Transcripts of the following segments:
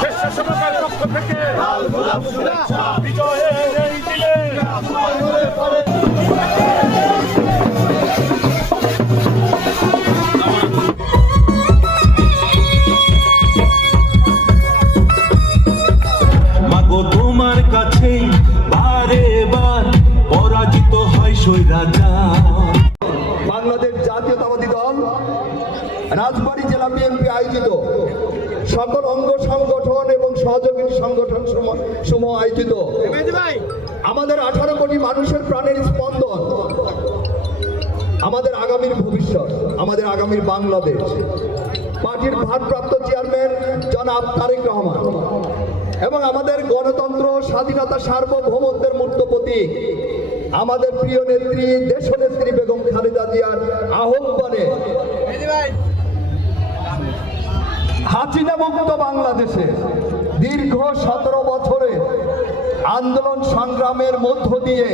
স্বেচ্ছাসেবকের পক্ষ থেকে বিজয়ের বাংলাদেশ জাতীয়তাবাদী দল, রাজবাড়ী জেলা বিএনপি আয়োজিত। সকল অঙ্গ সংগঠন এবং সহযোগী সংগঠন সমূহ আয়োজিত। আমাদের আঠারো কোটি মানুষের প্রাণের স্পন্দন। আমাদের আগামীর ভবিষ্যৎ, আমাদের আগামীর বাংলাদেশ। পার্টির ভারপ্রাপ্ত চেয়ারম্যান জনাব তারেক রহমান। এবং আমাদের গণতন্ত্র, স্বাধীনতা, সার্বভৌমত্বের মূর্ত প্রতীক। আমাদের প্রিয় নেত্রী, দেশনেত্রী বেগম খালেদা জিয়ার আহ্বানে হাসিনা মুক্ত বাংলাদেশে দীর্ঘ সতেরো বছরে আন্দোলন সংগ্রামের মধ্য দিয়ে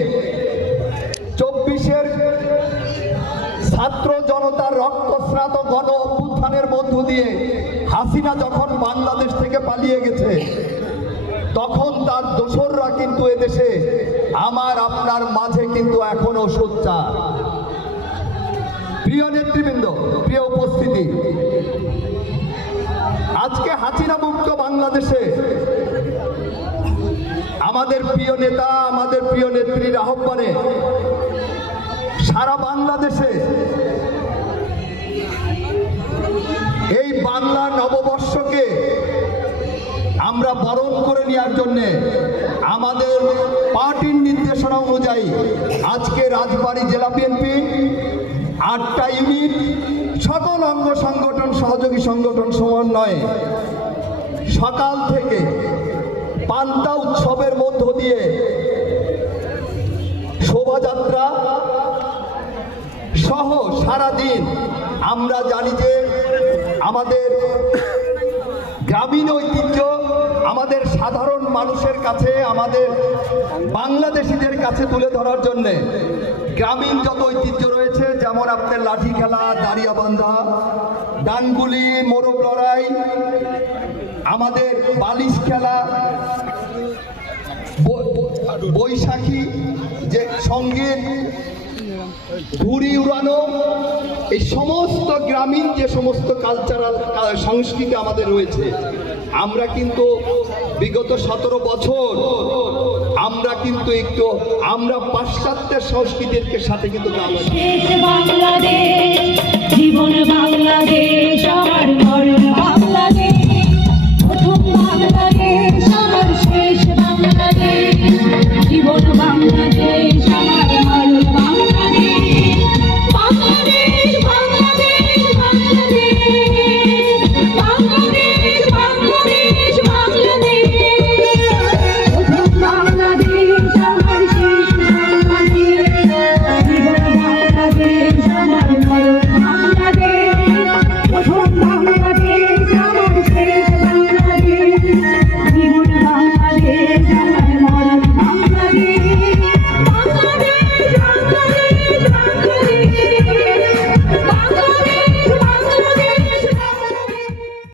চব্বিশের ছাত্র জনতার রক্তস্নাত গণ অভ্যুত্থানের মধ্য দিয়ে হাসিনা যখন বাংলাদেশ থেকে পালিয়ে গেছে, তখন তার দোসররা কিন্তু এদেশে আমার আপনার মাঝে কিন্তু এখনও সোচ্চার। প্রিয় নেতৃবৃন্দ, প্রিয় উপস্থিতি, আজকে হাসিনা মুক্ত বাংলাদেশে আমাদের প্রিয় নেতা, আমাদের প্রিয় নেত্রীর আহ্বানে সারা বাংলাদেশে এই বাংলা নববর্ষকে আমরা বরণ করে নেওয়ার জন্যে আমাদের অনুযায়ী আজকে রাজবাড়ী জেলা বিএনপি আটটা ইউনিট সকল অঙ্গ সংগঠন, সহযোগী সংগঠন সমন্বয়ে সকাল থেকে পান্তা উৎসবের মধ্য দিয়ে শোভাযাত্রা সহ সারাদিন আমরা জানি যে আমাদের গ্রামীণ আমাদের সাধারণ মানুষের কাছে, আমাদের বাংলাদেশিদের কাছে তুলে ধরার জন্য গ্রামীণ যত ঐতিহ্য রয়েছে, যেমন আপনার লাঠি খেলা, দাঁড়িয়া বান্ধা, ডানগুলি, মোরগ লড়াই, আমাদের বালিশ খেলা বৈশাখী, যে সংগীত ঘুড়ি উড়ানো এই সমস্ত গ্রামীণ যে সমস্ত কালচারাল সংস্কৃতি আমাদের রয়েছে আমরা কিন্তু বিগত সতেরো বছর আমরা কিন্তু একটু আমরা পাশ্চাত্যের সংস্কৃতির সাথে কিন্তু বাংলাদেশ জীবন বাংলাদেশ আমার